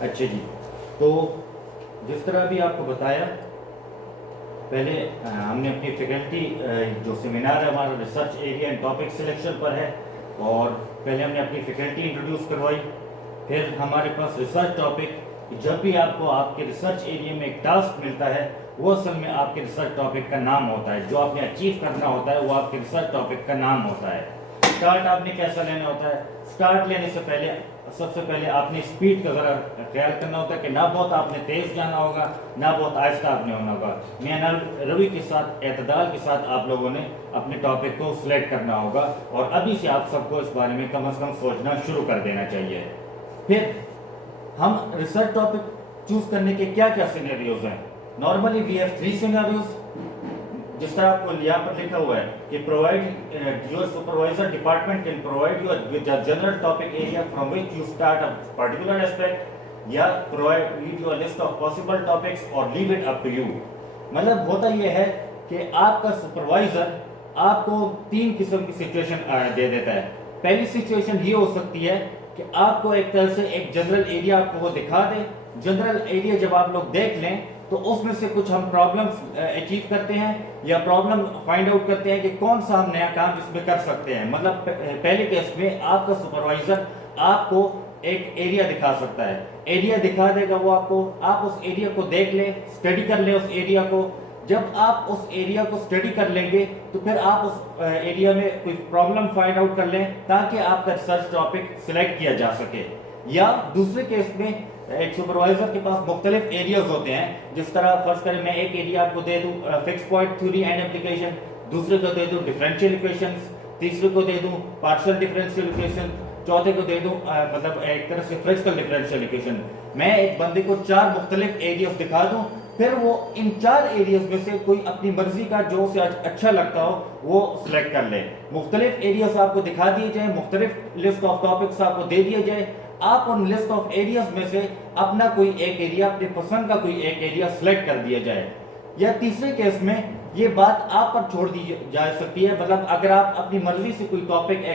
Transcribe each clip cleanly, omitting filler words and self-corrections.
اچھا جی، تو جس طرح بھی آپ کو بتایا، پہلے ہم نے اپنی فیکلٹی جو سیمینار ہے ہمارا research area and topic selection پر ہے، اور پہلے ہم نے اپنی فیکلٹی انٹروڈیوس کروائی. پھر ہمارے پاس ریسرچ ٹاپک، جب بھی آپ کو آپ کے ریسرچ ایریا میں ایک ٹاسک ملتا ہے وہ اصل میں آپ کے ریسرچ ٹاپک کا نام ہوتا ہے. جو آپ نے اچیو کرنا ہوتا ہے وہ آپ کے ریسرچ ٹاپک کا نام ہوتا ہے. اسٹارٹ آپ نے کیسا لینا ہوتا ہے؟ اسٹارٹ لینے سے پہلے سب سے پہلے آپ نے اسپیڈ کا ذرا خیال کرنا ہوتا ہے کہ نہ بہت آپ نے تیز جانا ہوگا نہ بہت آہستہ آپ نے ہونا ہوگا. میانہ روی کے ساتھ، اعتدال کے ساتھ آپ لوگوں نے اپنے ٹاپک کو سلیکٹ کرنا ہوگا، اور ابھی سے آپ سب کو اس بارے میں کم از کم سوچنا شروع کر دینا چاہیے. پھر ہم ریسرچ ٹاپک چوز کرنے کے کیا کیا سینیریوز ہیں؟ Normally we have 3 scenarios. جس طرح آپ کو یہاں پر لکھا ہوا ہے کہ provide your supervisor department can provide you with a general topic area from which you start a particular aspect, یا provide you a list of possible topics اور leave it up to you. مطلب ہوتا یہ ہے کہ آپ کا supervisor آپ کو 3 قسم کی سچویشن دے دیتا ہے. پہلی سچویشن یہ ہو سکتی ہے کہ آپ کو ایک طرح سے ایک جنرل ایریا آپ کو وہ دکھا دے. جنرل ایریا جب آپ لوگ دیکھ لیں تو اس میں سے کچھ ہم پرابلمس اچیو کرتے ہیں یا پرابلم فائنڈ آؤٹ کرتے ہیں کہ کون سا ہم نیا کام اس میں کر سکتے ہیں. مطلب پہلے کیس میں آپ کا سپروائزر آپ کو ایک ایریا دکھا سکتا ہے، ایریا دکھا دے گا وہ آپ کو، آپ اس ایریا کو دیکھ لیں، اسٹڈی کر لیں اس ایریا کو. جب آپ اس ایریا کو اسٹڈی کر لیں گے تو پھر آپ اس ایریا میں کوئی پرابلم فائنڈ آؤٹ کر لیں تاکہ آپ کا ریسرچ ٹاپک سلیکٹ کیا جا سکے. یا دوسرے کیس میں ایک سپروائزر کے پاس مختلف ایریاز ہوتے ہیں. جس طرح فرض کریں میں ایک ایریا آپ کو دے دوں fix point theory and application, دوسرے کو دے دوں ڈفرینشیل ایکویشنز، تیسرے کو دے دوں پارشل ڈفرینشیل ایکویشن، چوتھے کو دے دوں مطلب ایک طرح سے فریکشنل ڈفرینشیل ایکویشن. میں ایک بندے کو 4 مختلف ایریاز دکھا دوں، پھر وہ ان 4 ایریاز میں سے کوئی اپنی مرضی کا جو اسے اچھا لگتا ہو وہ سلیکٹ کر لے. مختلف ایریاز آپ کو دکھا دیے جائیں، مختلف لسٹ آف ٹاپکس آپ کو دے دیے جائے، آپ ان لسٹ آف ایریاز میں سے اپنا کوئی ایک ایریا، اپنے پسند کا کوئی ایک ایریا سلیکٹ کر دیا جائے. یا تیسرے کیس میں یہ بات آپ پر چھوڑ دی جا سکتی ہے. مطلب اگر آپ اپنی مرضی سے کوئی ٹاپک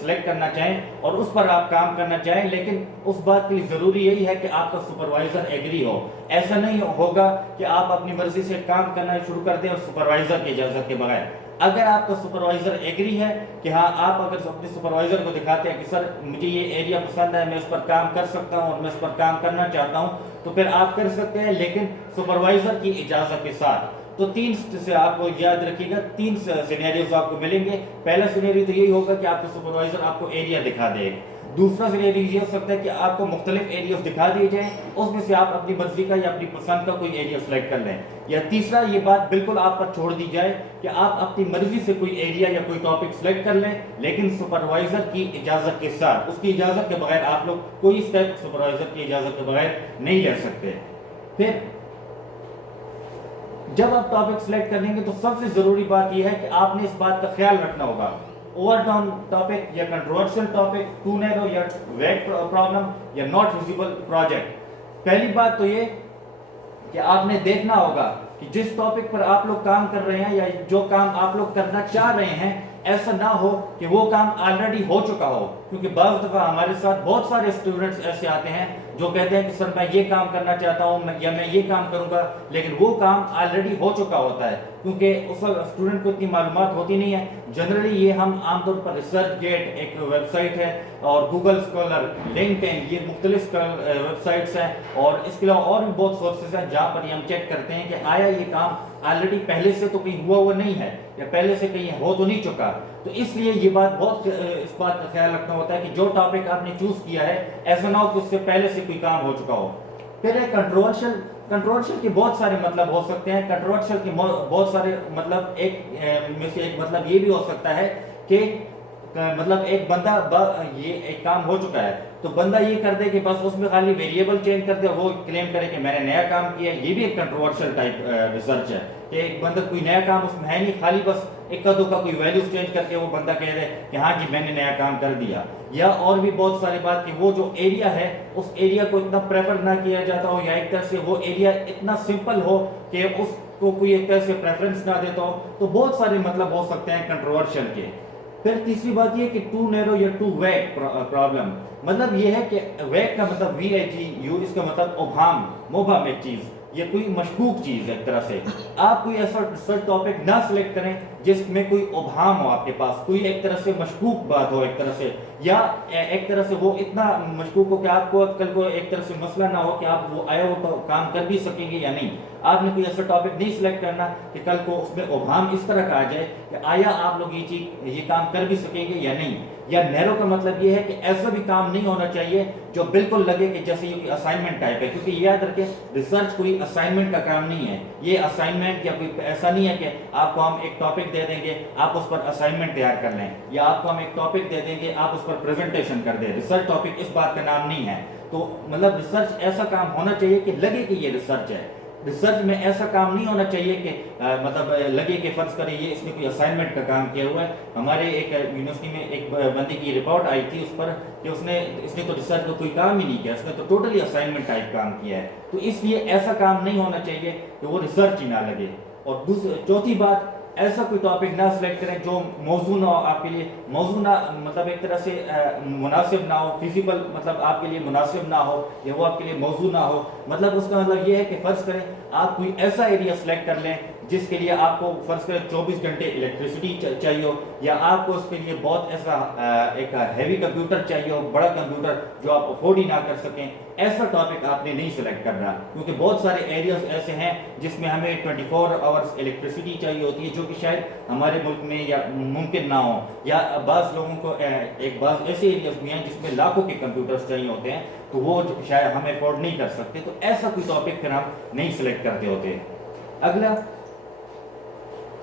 سلیکٹ کرنا چاہیں اور اس پر آپ کام کرنا چاہیں، لیکن اس بات کے لیے ضروری یہی ہے کہ آپ کا سپروائزر ایگری ہو. ایسا نہیں ہوگا کہ آپ اپنی مرضی سے کام کرنا شروع کر دیں اور سپروائزر کی اجازت کے بغیر. اگر آپ کا سپروائزر ایگری ہے کہ ہاں، آپ اگر اپنے سپروائزر کو دکھاتے ہیں کہ سر مجھے یہ ایریا پسند ہے، میں اس پر کام کر سکتا ہوں اور میں اس پر کام کرنا چاہتا ہوں، تو پھر آپ کر سکتے ہیں، لیکن سپروائزر کی اجازت کے ساتھ. تو 3 سے آپ کو یاد رکھیے گا، 3 سینیریوز آپ کو ملیں گے. پہلا سینیریو تو یہی ہوگا کہ آپ کا سپروائزر آپ کو ایریا دکھا دے. دوسرا سینیریو یہ ہو سکتا ہے کہ آپ کو مختلف ایریاز دکھا دیے جائیں، اس میں سے آپ اپنی مرضی کا یا اپنی پسند کا کوئی ایریا سلیکٹ کر لیں. یا تیسرا یہ بات بالکل آپ پر چھوڑ دی جائے کہ آپ اپنی مرضی سے کوئی ایریا یا کوئی ٹاپک سلیکٹ کر لیں، لیکن سپروائزر کی اجازت کے ساتھ. اس کی اجازت کے بغیر آپ لوگ کوئی اسٹیپ سپروائزر کی اجازت کے بغیر نہیں لے سکتے. پھر جب آپ ٹاپک سلیکٹ کریں گے تو سب سے ضروری بات یہ ہے کہ آپ نے اس بات کا خیال رکھنا ہوگا، اوور ٹاؤن ٹاپک یا کنٹروورشل ٹاپک، ٹو نیرو یا ویگ پرابلم یا ناٹ فیزیبل پروجیکٹ. پہلی بات تو یہ کہ آپ نے دیکھنا ہوگا کہ جس ٹاپک پر آپ لوگ کام کر رہے ہیں یا جو کام آپ لوگ کرنا چاہ رہے ہیں، ایسا نہ ہو کہ وہ کام آلریڈی ہو چکا ہو. کیونکہ بعض دفعہ ہمارے ساتھ بہت سارے اسٹوڈنٹس ایسے آتے ہیں جو کہتے ہیں کہ سر میں یہ کام کرنا چاہتا ہوں یا میں یہ کام کروں گا، لیکن وہ کام آلریڈی ہو چکا ہوتا ہے کیونکہ اس وقت اسٹوڈنٹ کو اتنی معلومات ہوتی نہیں ہے. جنرلی یہ ہم عام طور پر ریسرچ گیٹ ایک ویب سائٹ ہے، اور گوگل اسکالر، لنکڈ، یہ مختلف ویب سائٹس ہیں، اور اس کے علاوہ اور بھی بہت سورسز ہیں جہاں پر ہم چیک کرتے ہیں کہ آیا یہ کام آلریڈی پہلے سے تو کہیں ہوا نہیں ہے یا پہلے سے کہیں ہو تو نہیں چکا. تو اس لیے یہ بات بہت اس بات کا خیال رکھنا ہوتا ہے کہ جو ٹاپک آپ نے چوز کیا ہے ایسا نہ ہو کہ اس سے پہلے سے کوئی کام ہو چکا ہو. پھر ہے کنٹروورشل کے بہت سارے مطلب ہو سکتے ہیں. کنٹروورشل کے بہت سارے مطلب ایک میں سے ایک مطلب یہ بھی ہو سکتا ہے کہ مطلب ایک بندہ یہ ایک کام ہو چکا ہے تو بندہ یہ کر دے کہ بس اس میں خالی ویریبل چینج کر دے اور وہ کلیم کرے کہ میں نے نیا کام کیا. یہ بھی ایک کنٹروورشل ٹائپ ریسرچ ہے کہ ایک بندہ کوئی نیا کام اس میں ہے نہیں، خالی بس اکا دکا کوئی ویلیوز چینج کر کے وہ بندہ کہہ دے کہ ہاں جی میں نے نیا کام کر دیا. یا اور بھی بہت ساری بات کہ وہ جو ایریا ہے اس ایریا کو اتنا پریفر نہ کیا جاتا ہو، یا ایک طرح سے وہ ایریا اتنا سمپل ہو کہ اس کو کوئی ایک طرح سے پریفرنس نہ دیتا ہو. تو بہت سارے مطلب ہو سکتے ہیں کنٹروورشل کے. پھر تیسری بات یہ کہ ٹو نیرو یا ٹو ویگ پرابلم، مطلب یہ ہے کہ ویگ کا مطلب VAGU، اس کا مطلب ابہام، مبہم ایک چیز، یہ کوئی مشکوک چیز ہے ایک طرح سے. آپ کوئی ایسا ریسرچ ٹاپک نہ سلیکٹ کریں جس میں کوئی ابہام ہو آپ کے پاس، کوئی ایک طرح سے مشکوک بات ہو ایک طرح سے، یا ایک طرح سے وہ اتنا مشکوک ہو کہ آپ کو کل کو ایک طرح سے مسئلہ نہ ہو کہ آپ وہ آیا ہو کام کر بھی سکیں گے یا نہیں. آپ نے کوئی ایسا ٹاپک نہیں سلیکٹ کرنا کہ کل کو اس میں ابہام اس طرح کا آ جائے کہ آیا آپ لوگ یہ کام کر بھی سکیں گے یا نہیں. یا نیرو کا مطلب یہ ہے کہ ایسا بھی کام نہیں ہونا چاہیے جو بالکل لگے کہ جیسے یہ کوئی اسائنمنٹ ٹائپ ہے، کیونکہ یہ یاد رکھیں ریسرچ کوئی اسائنمنٹ کا کام نہیں ہے. یہ اسائنمنٹ یا کوئی ایسا نہیں ہے کہ آپ کو ہم ایک ٹاپک دے دیں گے آپ اس پر اسائنمنٹ تیار کر لیں، یا آپ کو ہم ایک ٹاپک دے دیں گے آپ اس پر پریزنٹیشن کر دیں. ریسرچ ٹاپک اس بات کا نام نہیں ہے. تو مطلب ریسرچ ایسا کام ہونا چاہیے کہ لگے کہ یہ ریسرچ ہے. ریسرچ میں ایسا کام نہیں ہونا چاہیے کہ مطلب لگے کہ فرض کریں یہ اس نے کوئی اسائنمنٹ کا کام کیا ہوا ہے. ہمارے ایک یونیورسٹی میں ایک بندے کی رپورٹ آئی تھی اس پر کہ اس نے تو ریسرچ کا کوئی کام ہی نہیں کیا، اس نے تو ٹوٹلی اسائنمنٹ ٹائپ کام کیا ہے. تو اس لیے ایسا کام نہیں ہونا چاہیے کہ وہ ریسرچ ہی نہ لگے. اور چوتھی بات، ایسا کوئی ٹاپک نہ سلیکٹ کریں جو موضوع نہ ہو آپ کے لیے، موضوع نہ مطلب ایک طرح سے مناسب نہ ہو، فیزیبل مطلب آپ کے لیے مناسب نہ ہو، یا وہ آپ کے لیے موضوع نہ ہو. مطلب اس کا مطلب یہ ہے کہ فرض کریں آپ کوئی ایسا ایریا سلیکٹ کر لیں جس کے لیے آپ کو فرض کریں 24 گھنٹے الیکٹریسٹی چاہیے ہو، یا آپ کو اس کے لیے بہت ایسا ایک ہیوی کمپیوٹر چاہیے ہو، بڑا کمپیوٹر جو آپ افورڈ ہی نہ کر سکیں. ایسا ٹاپک آپ نے نہیں سلیکٹ کرنا، کیونکہ بہت سارے ایریاز ایسے ہیں جس میں ہمیں 24 آورس الیکٹریسٹی چاہیے ہوتی ہے، جو کہ شاید ہمارے ملک میں یا ممکن نہ ہو. یا بعض لوگوں کو بعض ایسے ایریاز بھی ہیں جس میں لاکھوں کے کمپیوٹرز چاہیے ہوتے ہیں، تو وہ شاید ہم افورڈ نہیں کر سکتے. تو ایسا کوئی ٹاپک پھر ہم نہیں سلیکٹ کرتے ہوتے. اگلا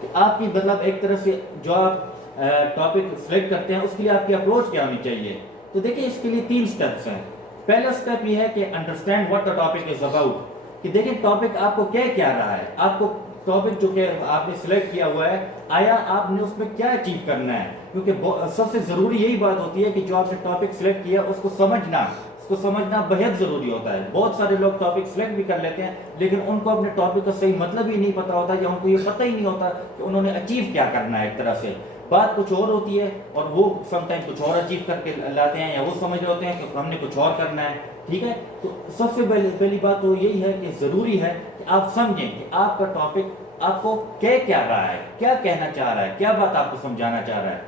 کہ آپ کی مطلب ایک طرح سے جو آپ ٹاپک سلیکٹ کرتے ہیں اس کے لیے آپ کی اپروچ کیا ہونی چاہیے. تو دیکھیں اس کے لیے 3 سٹیپس ہیں. پہلا سٹیپ یہ ہے کہ understand what the topic is about, کہ دیکھیں ٹاپک آپ کو کیا رہا ہے. آپ کو ٹاپک جو کہ آپ نے سلیکٹ کیا ہوا ہے، آیا آپ نے اس میں کیا اچیو کرنا ہے. کیونکہ سب سے ضروری یہی بات ہوتی ہے کہ جو آپ نے ٹاپک سلیکٹ کیا اس کو سمجھنا بہت ضروری ہوتا ہے. بہت سارے لوگ ٹاپک سلیکٹ بھی کر لیتے ہیں لیکن ان کو اپنے ٹاپک کا صحیح مطلب ہی نہیں پتا ہوتا، یا ان کو یہ پتہ ہی نہیں ہوتا کہ انہوں نے اچیو کیا کرنا ہے. ایک طرح سے بات کچھ اور ہوتی ہے اور وہ سم ٹائم کچھ اور اچیو کر کے لاتے ہیں، یا وہ سمجھ رہے ہوتے ہیں کہ ہم نے کچھ اور کرنا ہے. ٹھیک ہے، تو سب سے پہلی بات تو یہی ہے کہ ضروری ہے کہ آپ سمجھیں کہ آپ کا ٹاپک آپ کو کیا رہا ہے، کیا کہنا چاہ رہا ہے، کیا بات آپ کو سمجھانا چاہ رہا ہے.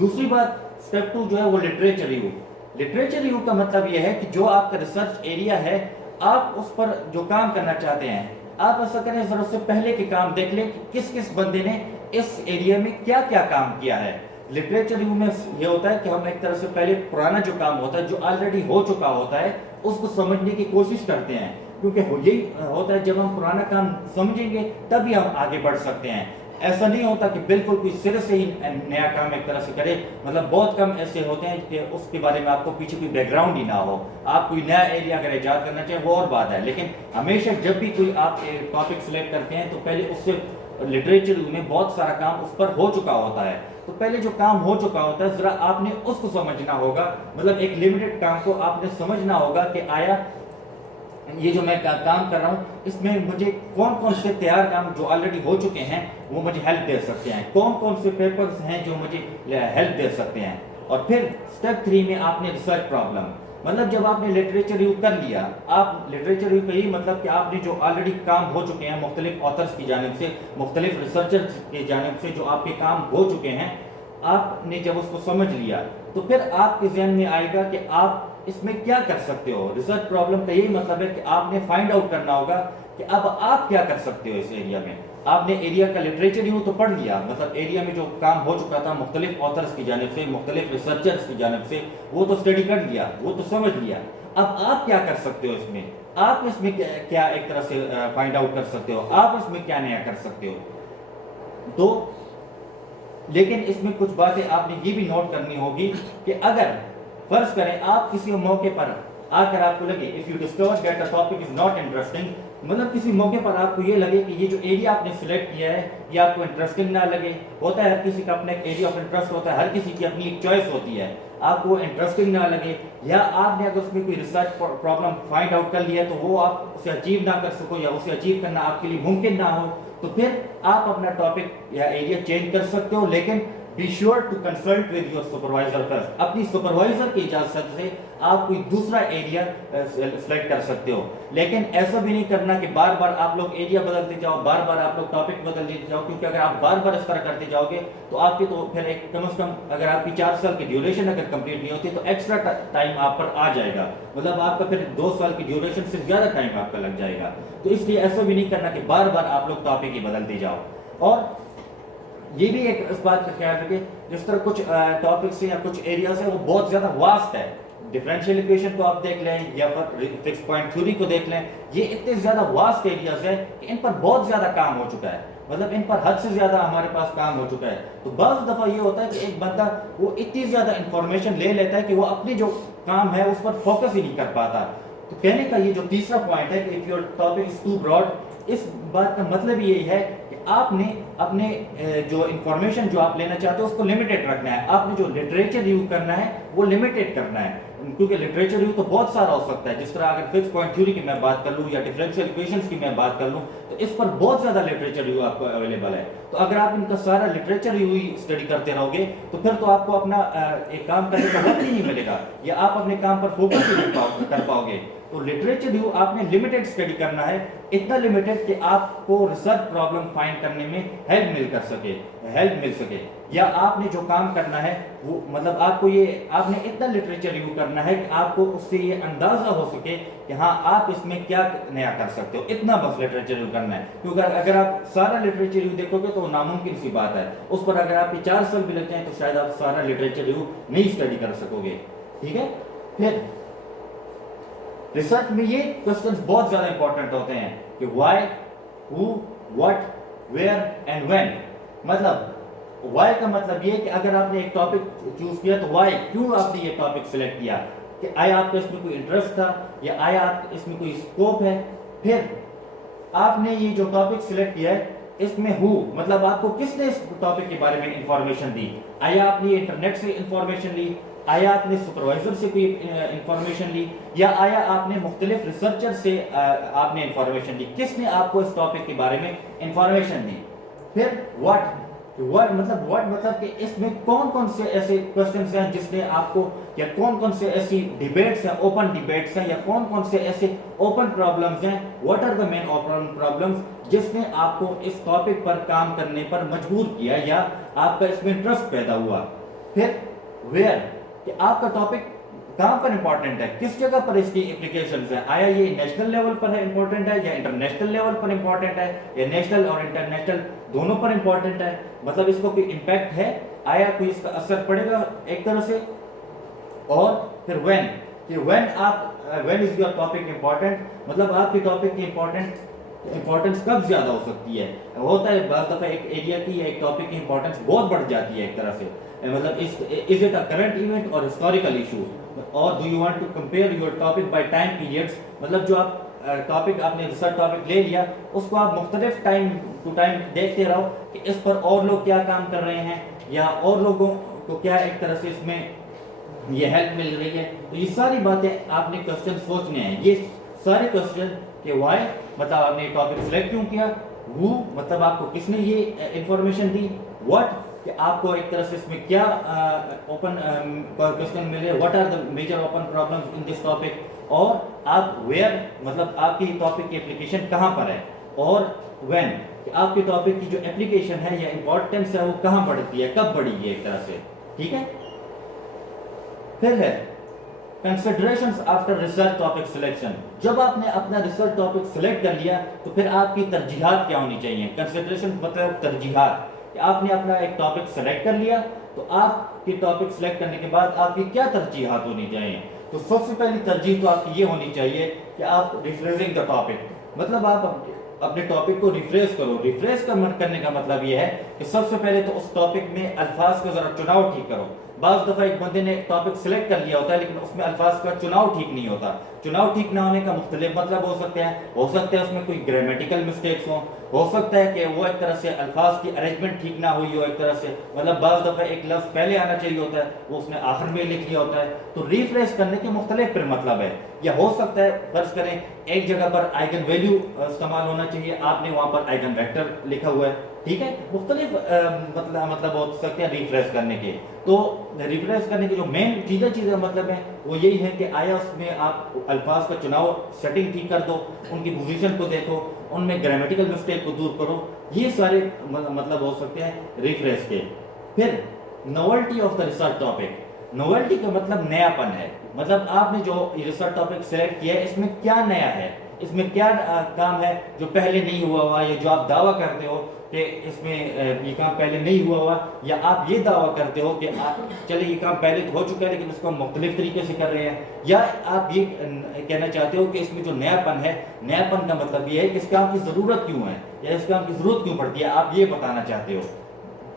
دوسری بات سٹیپ 2 جو ہے وہ لٹریچر ریویو. لٹریچر ریویو کا مطلب یہ ہے کہ جو آپ کا ریسرچ ایریا ہے، آپ اس پر جو کام کرنا چاہتے ہیں، آپ ایسا کریں ذرا اس سے پہلے کے کام دیکھ لیں کہ کس بندے نے اس ایریا میں کیا کام کیا ہے. لٹریچر ریویو میں یہ ہوتا ہے کہ ہم ایک طرح سے پہلے پرانا جو کام ہوتا ہے جو آلریڈی ہو چکا ہوتا ہے اس کو سمجھنے کی کوشش کرتے ہیں، کیونکہ یہی ہوتا ہے جب ہم پرانا کام سمجھیں گے تبھی ہم آگے بڑھ سکتے ہیں. ایسا نہیں ہوتا کہ بالکل کوئی سرے سے ہی نیا کام ایک طرح سے کرے. مطلب بہت کم ایسے ہوتے ہیں کہ اس کے بارے میں آپ کو پیچھے کوئی بیک گراؤنڈ ہی نہ ہو. آپ کوئی نیا ایریا اگر ایجاد کرنا چاہیں وہ اور بات ہے، لیکن ہمیشہ جب بھی کوئی آپ ٹاپک سلیکٹ کرتے ہیں تو پہلے اس سے لٹریچر میں بہت سارا کام اس پر ہو چکا ہوتا ہے. تو پہلے جو کام ہو چکا ہوتا ہے ذرا آپ نے اس کو سمجھنا ہوگا. مطلب ایک لمیٹڈ کام کو آپ نے سمجھنا ہوگا کہ آیا یہ جو میں کام کر رہا ہوں اس میں مجھے کون سے تیار کام جو آلریڈی ہو چکے ہیں وہ مجھے ہیلپ دے سکتے ہیں، کون سے پیپرز ہیں جو مجھے ہیلپ دے سکتے ہیں. اور پھر سٹیپ 3 میں آپ نے ریسرچ پرابلم، مطلب جب آپ نے لٹریچر ریویو کر لیا، آپ لٹریچر ریویو کا یہی مطلب کہ آپ نے جو آلریڈی کام ہو چکے ہیں مختلف آتھرز کی جانب سے، مختلف ریسرچرز کی جانب سے جو آپ کے کام ہو چکے ہیں، آپ نے جب اس کو سمجھ لیا تو پھر آپ کے ذہن میں آئے گا کہ آپ اس میں کیا کر سکتے ہو. ریسرچ پرابلم کا یہی مطلب ہے کہ آپ نے فائنڈ آؤٹ کرنا ہوگا کہ اب آپ کیا کر سکتے ہو اس ایریا میں. آپ نے ایریا کا لٹریچر ریویو تو پڑھ لیا، مطلب ایریا میں جو کام ہو چکا تھا مختلف آتھرز کی جانب سے، مختلف ریسرچرز کی جانب سے، وہ تو اسٹڈی کر لیا، وہ تو سمجھ لیا. اب آپ کیا کر سکتے ہو اس میں، آپ اس میں کیا ایک طرح سے فائنڈ آؤٹ کر سکتے ہو، آپ اس میں کیا نیا کر سکتے ہو. تو لیکن اس میں کچھ باتیں آپ نے یہ بھی نوٹ کرنی ہوگی کہ اگر فرض کریں آپ کسی موقع پر آ کر آپ کو لگے if you discover that a topic is not interesting، مطلب کسی موقع پر آپ کو یہ لگے کہ یہ جو ایریا آپ نے سلیکٹ کیا ہے یہ آپ کو انٹرسٹنگ نہ لگے. ہوتا ہے ہر کسی کا اپنا ایک ایریا آف انٹرسٹ ہوتا ہے، ہر کسی کی اپنی ایک چوائس ہوتی ہے. آپ کو انٹرسٹنگ نہ لگے، یا آپ نے اگر اس میں کوئی ریسرچ پرابلم فائنڈ آؤٹ کر لیا تو وہ آپ اسے اچیو نہ کر سکو، یا اسے اچیو کرنا آپ کے لیے ممکن نہ ہو، تو پھر آپ اپنا ٹاپک یا ایریا چینج کر سکتے ہو. لیکن be sure to consult with your supervisor first. اپنی سپروائزر کی اجازت سے آپ کوئی دوسرا ایریا سلیکٹ کر سکتے ہو، لیکن ایسا بھی نہیں کرنا کہ بار بار آپ لوگ ایریا بدلتے جاؤ، بار بار آپ لوگ ٹاپک بدلتے جاؤ، کیونکہ اگر آپ بار بار اس طرح کرتے جاؤ گے تو آپ کی تو پھر ایک کم از کم اگر آپ کی 4 سال کی ڈیوریشن اگر کمپلیٹ نہیں ہوتی تو ایکسٹرا ٹائم آپ پر آ جائے گا، مطلب آپ کا پھر 2 سال کی ڈیوریشن سے زیادہ ٹائم آپ کا لگ جائے گا. تو اس لیے ایسا بھی نہیں کرنا کہ بار بار آپ لوگ ٹاپک ہی بدلتے جاؤ. اور یہ بھی ایک اس بات کا خیال رکھیں، جس طرح کچھ ٹاپکس ہیں یا کچھ ایریاز ہیں وہ بہت زیادہ واسٹ ہے. ڈفرینشیل ایکویشن کو آپ دیکھ لیں یا فکس پوائنٹ تھیوری کو دیکھ لیں، یہ اتنے زیادہ واسٹ ایریاز ہیں کہ ان پر بہت زیادہ کام ہو چکا ہے، مطلب ان پر حد سے زیادہ ہمارے پاس کام ہو چکا ہے. تو بعض دفعہ یہ ہوتا ہے کہ ایک بندہ وہ اتنی زیادہ انفارمیشن لے لیتا ہے کہ وہ اپنی جو کام ہے اس پر فوکس ہی نہیں کر پاتا. تو کہنے کا یہ جو تیسرا پوائنٹ ہے کہ if your topic is too broad, اس بات کا مطلب یہی ہے کہ آپ نے اپنے جو انفارمیشن جو آپ لینا چاہتے ہو اس کو لمیٹڈ رکھنا ہے. آپ نے جو لٹریچر یوز کرنا ہے وہ لمیٹڈ کرنا ہے، کیونکہ لٹریچر یوز تو بہت سارا ہو سکتا ہے. جس طرح اگر فکس پوائنٹ تھیوری کی میں بات کر لوں یا ڈفرینشیل ایکویشنز کی میں بات کر لوں تو اس پر بہت زیادہ لٹریچر یوز آپ کو اویلیبل ہے. تو اگر آپ ان کا سارا لٹریچر یوز اسٹڈی کرتے رہو گے تو پھر تو آپ کو اپنا ایک کام کرنے کا وقت ہی نہیں ملے گا، یا آپ اپنے کام پر فوکس ہی نہیں کر پاؤ گے. تو لٹریچر یو آپ نے لمیٹڈ اسٹڈی کرنا ہے، اتنا لمیٹڈ کہ آپ کو ریسرچ پرابلم فائنڈ کرنے میں ہیلپ مل سکے. یا آپ نے جو کام کرنا ہے وہ مطلب آپ کو یہ آپ نے اتنا لٹریچر یو کرنا ہے کہ آپ کو اس سے یہ اندازہ ہو سکے کہ ہاں آپ اس میں کیا نیا کر سکتے ہو. اتنا بس لٹریچر یو کرنا ہے، کیونکہ اگر آپ سارا لٹریچر یو دیکھو گے تو ناممکن سی بات ہے، اس پر اگر آپ کے 4 سال بھی لگ جائیں تو شاید آپ سارا لٹریچر یو نہیں اسٹڈی کر سکو گے. ٹھیک ہے. پھر ریسرچ میں یہ کوسچنز بہت زیادہ امپورٹنٹ ہوتے ہیں کہ why, who, what, where and when. مطلب وائی کا مطلب یہ کہ اگر آپ نے ایک ٹاپک چوز کیا تو وائی، کیوں آپ نے یہ ٹاپک سلیکٹ کیا، کہ آیا آپ کو اس میں کوئی انٹرسٹ تھا یا آیا آپ اس میں کوئی اسکوپ ہے. پھر آپ نے یہ جو ٹاپک سلیکٹ کیا ہے اس میں ہو مطلب آپ کو کس نے اس ٹاپک کے بارے میں انفارمیشن دی. آیا آپ نے انٹرنیٹ سے انفارمیشن لی، آیا آپ نے سپروائزر سے کوئی انفارمیشن لی، یا آیا آپ نے مختلف ریسرچر سے آپ نے انفارمیشن لی، کس نے آپ کو اس ٹاپک کے بارے میں انفارمیشن دی. پھر واٹ مطلب کہ اس میں کون کون سے ایسے کوسچنز ہیں جس نے آپ کو، یا کون کون سے ایسی ڈیبیٹس ہیں، اوپن ڈیبیٹس ہیں، یا کون کون سے ایسے اوپن پرابلمز ہیں، what are the main open problems جس نے آپ کو اس ٹاپک پر کام کرنے پر مجبور کیا یا آپ کا اس میں انٹرسٹ پیدا ہوا. پھر ویئر، کہ آپ کا ٹاپک کہاں پر امپورٹنٹ ہے، کس جگہ پر اس کی اپلیکیشنز ہیں. آیا یہ نیشنل لیول پر ہے امپورٹنٹ ہے، یا انٹرنیشنل لیول پر امپورٹنٹ ہے، یا نیشنل اور انٹرنیشنل دونوں پر امپورٹنٹ ہے، مطلب اس کو کوئی امپیکٹ ہے، آیا کوئی اس کا اثر پڑے گا ایک طرح سے. اور پھر وین، کہ when is your topic important, مطلب آپ کے ٹاپک کی امپورٹنس کب زیادہ ہو سکتی ہے. ہوتا ہے بعض دفعہ ایک ایریا کی یا ایک ٹاپک کی امپورٹنس بہت بڑھ جاتی ہے ایک طرح سے، مطلب is it a current event or historical issue, or do you want to compare your topic by time periods. مطلب جو آپ ٹاپک آپ نے ریسرچ ٹاپک لے لیا اس کو آپ مختلف ٹائم ٹو ٹائم دیکھتے رہو کہ اس پر اور لوگ کیا کام کر رہے ہیں یا اور لوگوں کو کیا ایک طرح سے اس میں یہ ہیلپ مل رہی ہے. تو یہ ساری باتیں آپ نے کوسچن سوچنے ہیں. یہ سارے کوسچن کہ وائی مطلب آپ نے ٹاپک سلیکٹ کیوں کیا، ہو مطلب آپ کو کس نے یہ انفارمیشن دی، واٹ کہ آپ کو ایک طرح سے اس میں کیا اوپن کوسچن ملے، what are the major open problems in this topic. اور آپ ویئر مطلب آپ کی ٹاپک کی اپلیکیشن کہاں پر ہے. اور وین کہ آپ کے ٹاپک کی جو اپلیکیشن ہے یا امپورٹنس ہے وہ کہاں بڑھتی ہے، کب بڑھی گی ایک طرح سے. ٹھیک ہے. پھر ہے considerations after research topic selection. جب آپ نے اپنا ریسرچ ٹاپک سلیکٹ کر لیا تو پھر آپ کی ترجیحات کیا ہونی چاہیے. کنسیڈریشن مطلب ترجیحات، کہ آپ نے اپنا ایک ٹاپک سلیکٹ کر لیا تو آپ کی ٹاپک سلیکٹ کرنے کے بعد آپ کی کیا ترجیحات ہونی چاہیے. تو سب سے پہلی ترجیح تو آپ کی یہ ہونی چاہیے کہ آپ ریفریزنگ دا ٹاپک، مطلب آپ اپنے ٹاپک کو ریفریز کرو. ریفریز کرنے کا مطلب یہ ہے کہ سب سے پہلے تو اس ٹاپک میں الفاظ کا ذرا چناؤ ٹھیک کرو. بعض دفعہ ایک بندے نے ٹاپک سلیکٹ کر لیا ہوتا ہے لیکن اس میں الفاظ کا چناؤ ٹھیک نہیں ہوتا. چناؤ ٹھیک نہ ہونے کا مختلف مطلب ہو سکتے ہیں. ہو سکتا ہے اس میں کوئی گرامیٹیکل مسٹیکس ہوں، ہو سکتا ہے کہ وہ ایک طرح سے الفاظ کی ارینجمنٹ ٹھیک نہ ہوئی ہو ایک طرح سے، مطلب بعض دفعہ ایک لفظ پہلے آنا چاہیے ہوتا ہے وہ اس نے آخر میں لکھ لیا ہوتا ہے. تو ریفریش کرنے کے مختلف پھر مطلب ہے. یا ہو سکتا ہے فرض کریں ایک جگہ پر آئیگن ویلیو استعمال ہونا چاہیے، آپ نے وہاں پر آئیگن ویکٹر لکھا ہوا ہے ٹھیک ہے، مختلف مطلب ہو سکتے ہیں ریفریش کرنے کے. تو ریفریش کرنے کے جو مین چیزیں مطلب ہے وہ یہی ہے کہ آیا اس میں آپ الفاظ کا چناؤ سیٹنگ ٹھیک کر دو، ان کی پوزیشن کو دیکھو، ان میں گرامیٹیکل مسٹیک کو دور کرو. یہ سارے مطلب ہو سکتے ہیں ریفریش کے. پھر novelty of the research topic. Novelty کا مطلب نیا پن ہے. مطلب آپ نے جو ریسرچ ٹاپک سلیکٹ کیا ہے اس میں کیا نیا ہے، اس میں کیا کام ہے جو پہلے نہیں ہوا ہوا، یا جو آپ دعویٰ کرتے ہو کہ اس میں یہ کام پہلے نہیں ہوا ہوا، یا آپ یہ دعویٰ کرتے ہو کہ چلے یہ کام پہلے تو ہو چکا ہے لیکن اس کو ہم مختلف طریقے سے کر رہے ہیں، یا آپ یہ کہنا چاہتے ہو کہ اس میں جو نیا پن ہے، نیا پن کا مطلب یہ ہے کہ اس کام کی ضرورت کیوں ہے یا اس کام کی ضرورت کیوں پڑتی ہے، آپ یہ بتانا چاہتے ہو.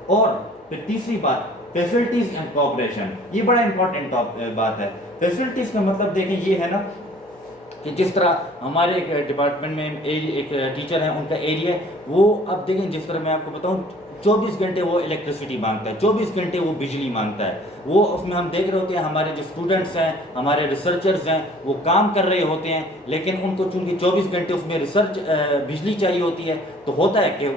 اور پھر تیسری بات فیسلٹیز اینڈ کوآپریشن. یہ بڑا امپورٹنٹ بات ہے. فیسلٹیز کا مطلب دیکھیں یہ ہے نا کہ جس طرح ہمارے ایک ڈپارٹمنٹ میں ایک ٹیچر ہیں، ان کا ایریا ہے وہ، اب دیکھیں جس طرح میں آپ کو بتاؤں 24 گھنٹے وہ الیکٹریسٹی مانگتا ہے، 24 گھنٹے وہ بجلی مانگتا ہے. وہ اس میں ہم دیکھ رہے ہوتے ہیں ہمارے جو اسٹوڈنٹس ہیں، ہمارے ریسرچرز ہیں، وہ کام کر رہے ہوتے ہیں لیکن ان کو چونکہ 24 گھنٹے اس میں بجلی چاہیے ہوتی ہے. تو ہوتا ہے کہ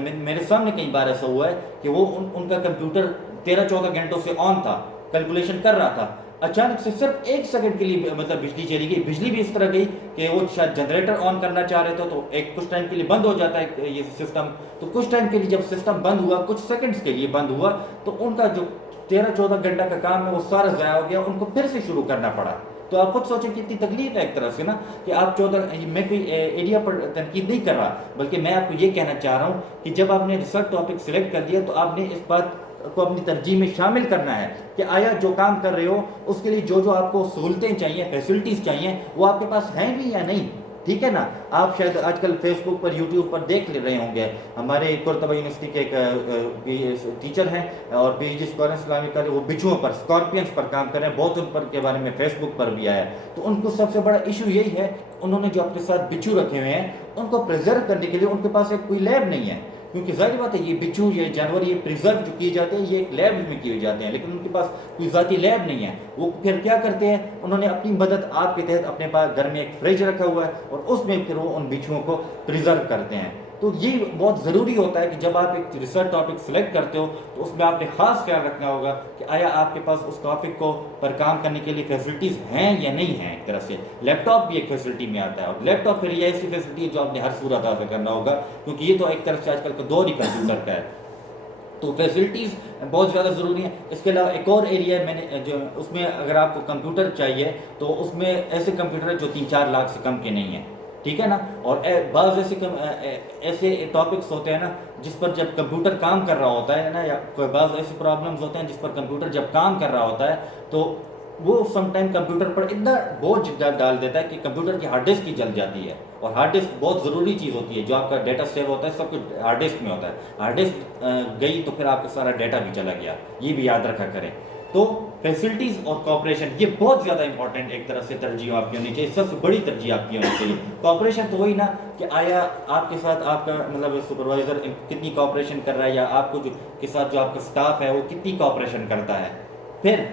میرے سامنے کئی بار ایسا ہوا ہے کہ وہ ان کا کمپیوٹر 13-14 گھنٹوں سے آن تھا، کیلکولیشن کر رہا تھا، اچانک سے صرف 1 سیکنڈ کے لیے مطلب بجلی چلی گئی. بجلی بھی اس طرح گئی کہ وہ شاید جنریٹر آن کرنا چاہ رہے تھے تو کچھ ٹائم کے لیے بند ہو جاتا ہے یہ سسٹم. تو کچھ ٹائم کے لیے جب سسٹم بند ہوا، کچھ سیکنڈز کے لیے بند ہوا، تو ان کا جو 13-14 گھنٹہ کا کام ہے وہ سارا ضائع ہو گیا، ان کو پھر سے شروع کرنا پڑا. تو آپ خود سوچیں کتنی تکلیف ہے ایک طرح سے نا کہ آپ 14، میں کوئی ایریا پر تنقید نہیں کر رہا بلکہ میں آپ کو یہ کہنا چاہ رہا ہوں کہ جب آپ نے ریسرچ ٹاپک سلیکٹ کر لیا تو آپ نے اس بات کو اپنی ترجیح میں شامل کرنا ہے کہ آیا جو کام کر رہے ہو اس کے لیے جو آپ کو سہولتیں چاہیے، فیسلٹیز چاہیے، وہ آپ کے پاس ہیں بھی یا نہیں. ٹھیک ہے نا. آپ شاید آج کل فیس بک پر، یوٹیوب پر دیکھ لے رہے ہوں گے، ہمارے قرطبہ یونیورسٹی کے ایک ٹیچر ہیں اور P H D scholar Islamic کا، وہ بچھوؤں پر، اسکارپینس پر کام کر رہے ہیں. بہت ان پر کے بارے میں فیس بک پر بھی آیا ہے. تو ان کو سب سے بڑا ایشو یہی ہے انہوں نے جو اپنے ساتھ بچھو رکھے ہوئے ہیں ان کو پریزرو کرنے کے لیے ان کے پاس ایک کوئی لیب نہیں ہے. کیونکہ ظاہر بات ہے یہ بچھو، یہ جانور، یہ پریزرو جو کیے جاتے ہیں یہ ایک لیب میں کیے جاتے ہیں، لیکن ان کے پاس کوئی ذاتی لیب نہیں ہے. وہ پھر کیا کرتے ہیں، انہوں نے اپنی مدد آپ کے تحت اپنے پاس گھر میں ایک فریج رکھا ہوا ہے اور اس میں پھر وہ ان بچھوؤں کو پریزرو کرتے ہیں. تو یہ بہت ضروری ہوتا ہے کہ جب آپ ایک ریسرچ ٹاپک سلیکٹ کرتے ہو تو اس میں آپ نے خاص خیال رکھنا ہوگا کہ آیا آپ کے پاس اس ٹاپک کو پر کام کرنے کے لیے فیسلٹیز ہیں یا نہیں ہیں. ایک طرح سے لیپ ٹاپ بھی ایک فیسلٹی میں آتا ہے، اور لیپ ٹاپ پھر یہ ایسی فیسلٹی ہے جو آپ نے ہر صورت حاصل کرنا ہوگا کیونکہ یہ تو ایک طرف سے آج کل کا دور ہی کمپیوٹر کا ہے. تو فیسلٹیز بہت زیادہ ضروری ہیں. اس کے علاوہ ایک اور ایریا ہے میں نے جو اس میں اگر آپ کو کمپیوٹر چاہیے تو اس میں ایسے کمپیوٹر ہیں جو 3-4 لاکھ سے کم کے نہیں ہیں. ٹھیک ہے نا. اور بعض ایسے ٹاپکس ہوتے ہیں نا جس پر جب کمپیوٹر کام کر رہا ہوتا ہے نا، یا کوئی بعض ایسے پرابلمز ہوتے ہیں جس پر کمپیوٹر جب کام کر رہا ہوتا ہے تو وہ سم ٹائم کمپیوٹر پر اتنا بوجھ ڈال دیتا ہے کہ کمپیوٹر کی ہارڈ ڈسک ہی جل جاتی ہے. اور ہارڈ ڈسک بہت ضروری چیز ہوتی ہے، جو آپ کا ڈیٹا سیو ہوتا ہے سب کچھ ہارڈ ڈسک میں ہوتا ہے. ہارڈ ڈسک گئی تو پھر آپ کا سارا ڈیٹا بھی چلا گیا. یہ بھی یاد رکھا کریں. تو فیسلٹیز اور کوآپریشن یہ بہت زیادہ امپورٹنٹ ایک طرح سے ترجیح آپ کی ہونی چاہیے. سب سے بڑی ترجیح آپ کی ہونی چاہیے. کوآپریشن تو وہی نا کہ آیا آپ کے ساتھ آپ کا مطلب سپروائزر کتنی کوآپریشن کر رہا ہے، یا آپ کو کے ساتھ جو آپ کا اسٹاف ہے وہ کتنی کوآپریشن کرتا ہے. پھر